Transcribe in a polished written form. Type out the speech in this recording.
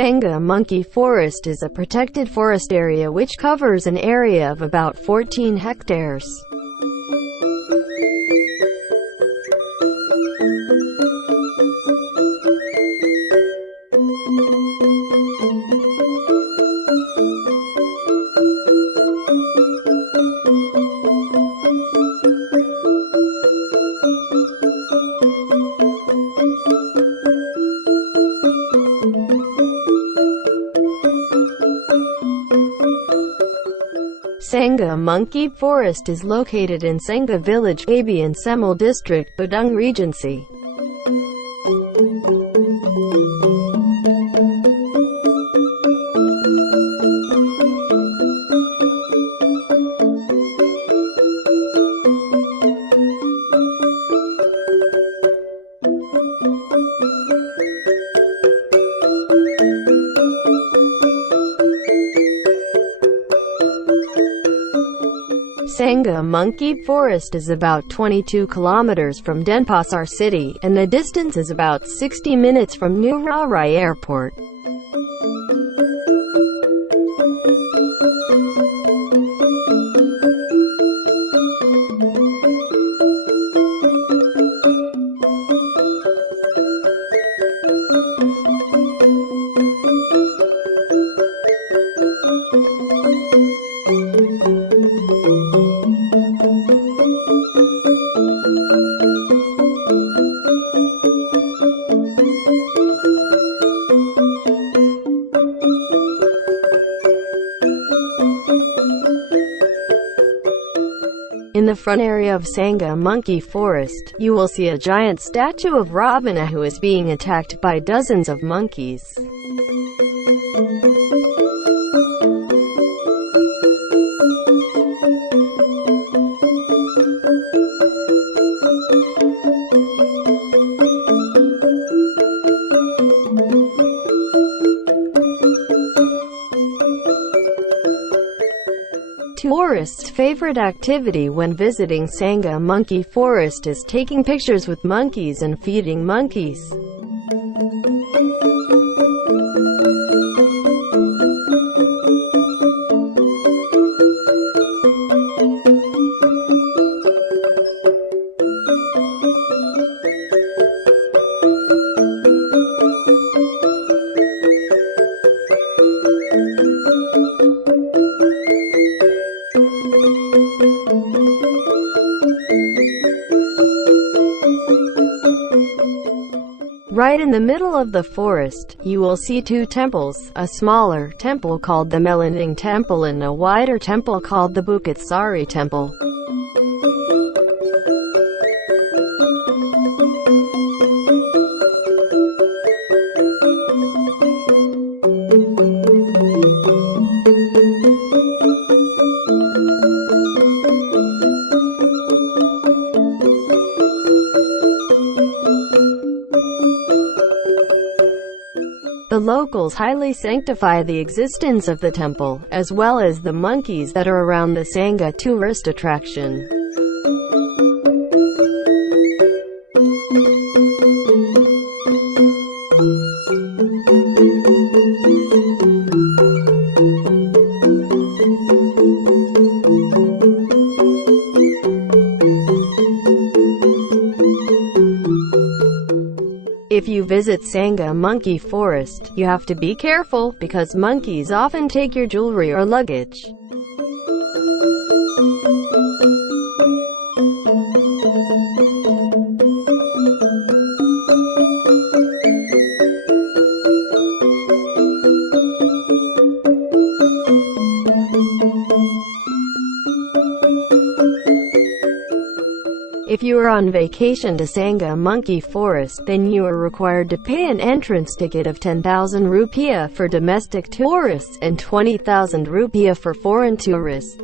Sangeh Monkey Forest is a protected forest area which covers an area of about 14 hectares. Sangeh Monkey Forest is located in Sangeh village, Abian Semel district, Badung Regency. Sangeh Monkey Forest is about 22 kilometers from Denpasar city, and the distance is about 60 minutes from New Rai Airport. In the front area of Sangeh Monkey Forest, you will see a giant statue of Ravana who is being attacked by dozens of monkeys. Tourists' favorite activity when visiting Sangeh Monkey Forest is taking pictures with monkeys and feeding monkeys. Right in the middle of the forest, you will see two temples, a smaller temple called the Melinding Temple and a wider temple called the Bukit Sari Temple. The locals highly sanctify the existence of the temple, as well as the monkeys that are around the Sangeh tourist attraction. If you visit Sangeh Monkey Forest, you have to be careful, because monkeys often take your jewelry or luggage. If you are on vacation to Sangeh Monkey Forest, then you are required to pay an entrance ticket of 10,000 rupiah for domestic tourists and 20,000 rupiah for foreign tourists.